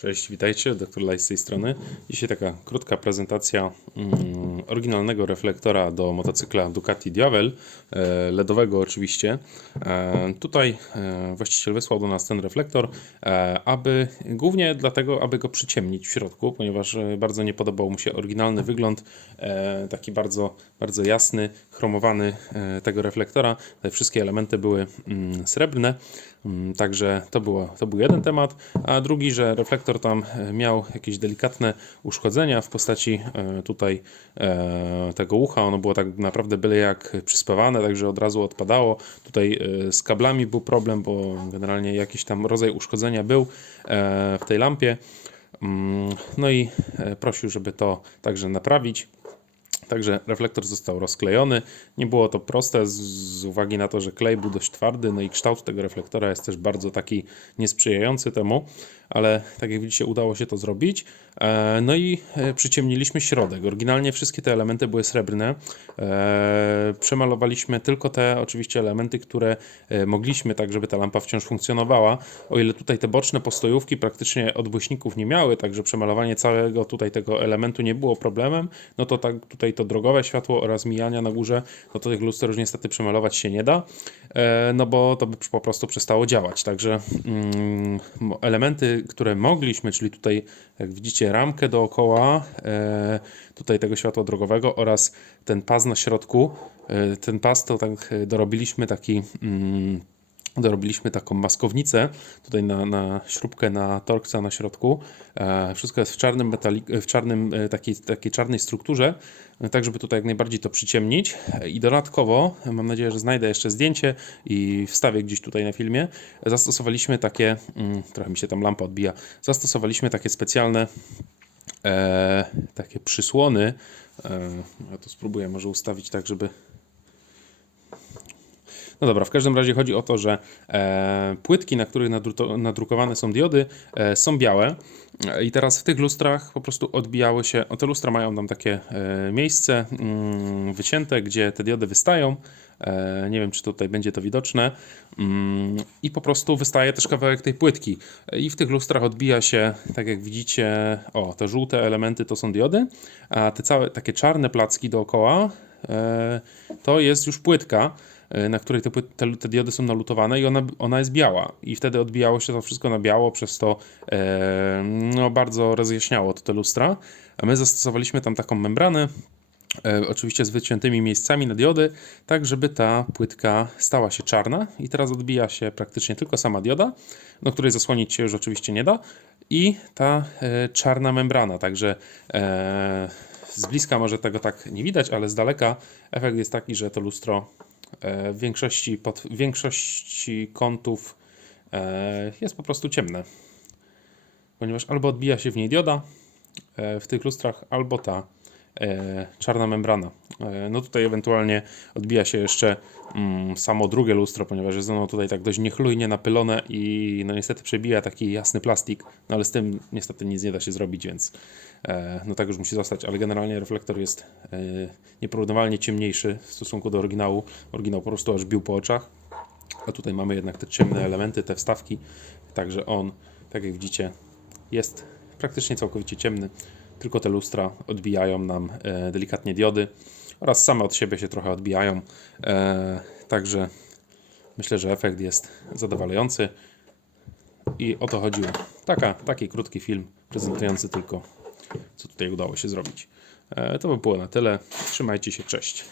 Cześć, witajcie, dr Laj z tej strony. Dzisiaj taka krótka prezentacja mm, oryginalnego reflektora do motocykla Ducati Diavel, e, LEDowego oczywiście. E, tutaj e, właściciel wysłał do nas ten reflektor, aby głównie dlatego, aby go przyciemnić w środku, ponieważ bardzo nie podobał mu się oryginalny wygląd, taki bardzo, bardzo jasny, chromowany tego reflektora. Te wszystkie elementy były mm, srebrne. Mm, Także to, było, to był jeden temat, a drugi, że reflektor tam e, miał jakieś delikatne uszkodzenia w postaci e, tutaj e, tego ucha. Ono było tak naprawdę byle jak przyspawane, także od razu odpadało. Tutaj z kablami był problem, bo generalnie jakiś tam rodzaj uszkodzenia był w tej lampie. Mm, No i prosił, żeby to także naprawić. Także reflektor został rozklejony. Nie było to proste z, uwagi na to, że klej był dość twardy, no i kształt tego reflektora jest też bardzo taki niesprzyjający temu, ale tak jak widzicie, udało się to zrobić. E, no i e, przyciemniliśmy środek. Oryginalnie wszystkie te elementy były srebrne. E, przemalowaliśmy tylko te oczywiście elementy, które mogliśmy, tak żeby ta lampa wciąż funkcjonowała. O ile tutaj te boczne postojówki praktycznie odbłyśników nie miały, także przemalowanie całego tutaj tego elementu nie było problemem, no to tak tutaj to drogowe światło oraz mijania na górze, no to tych luster już niestety przemalować się nie da, e, no bo to by po prostu przestało działać. Także mm, elementy, które mogliśmy, czyli tutaj jak widzicie ramkę dookoła, e, tutaj tego światła drogowego oraz ten pas na środku, e, ten pas to tak dorobiliśmy taki mm, dorobiliśmy taką maskownicę tutaj na, na śrubkę na torksa na środku. E, wszystko jest w czarnym metalik, w czarnym e, takiej, takiej czarnej strukturze, e, tak żeby tutaj jak najbardziej to przyciemnić. E, I dodatkowo, e, mam nadzieję, że znajdę jeszcze zdjęcie i wstawię gdzieś tutaj na filmie, zastosowaliśmy takie, mm, trochę mi się tam lampa odbija, zastosowaliśmy takie specjalne e, takie przysłony. E, ja to spróbuję może ustawić tak, żeby no dobra, w każdym razie chodzi o to, że e, płytki, na których nadrukowane są diody, e, są białe. E, I teraz w tych lustrach po prostu odbijały się. Te lustra mają tam takie e, miejsce mm, wycięte, gdzie te diody wystają. E, nie wiem, czy tutaj będzie to widoczne. Mm, I po prostu wystaje też kawałek tej płytki. I w tych lustrach odbija się, tak jak widzicie, o, te żółte elementy to są diody, a te całe takie czarne placki dookoła to jest już płytka na której te, te, te diody są nalutowane i ona, ona jest biała. I wtedy odbijało się to wszystko na biało, przez to e, no, bardzo rozjaśniało to te lustra. A my zastosowaliśmy tam taką membranę, e, oczywiście z wyciętymi miejscami na diody, tak żeby ta płytka stała się czarna i teraz odbija się praktycznie tylko sama dioda, no której zasłonić się już oczywiście nie da i ta e, czarna membrana, także e, z bliska może tego tak nie widać, ale z daleka efekt jest taki, że to lustro e, w większości, pod, w większości kątów e, jest po prostu ciemne, ponieważ albo odbija się w niej dioda e, w tych lustrach, albo ta. e, czarna membrana. E, No tutaj ewentualnie odbija się jeszcze mm, samo drugie lustro, ponieważ jest ono tutaj tak dość niechlujnie napylone i no niestety przebija taki jasny plastik, no ale z tym niestety nic nie da się zrobić, więc e, no tak już musi zostać, ale generalnie reflektor jest e, nieporównywalnie ciemniejszy w stosunku do oryginału. Oryginał po prostu aż bił po oczach, a tutaj mamy jednak te ciemne elementy, te wstawki, także on, tak jak widzicie, jest praktycznie całkowicie ciemny, tylko te lustra odbijają nam e, delikatnie diody oraz same od siebie się trochę odbijają. E, także myślę, że efekt jest zadowalający i o to chodziło. Taka, taki krótki film prezentujący tylko, co tutaj udało się zrobić. E, to by było na tyle. Trzymajcie się, cześć.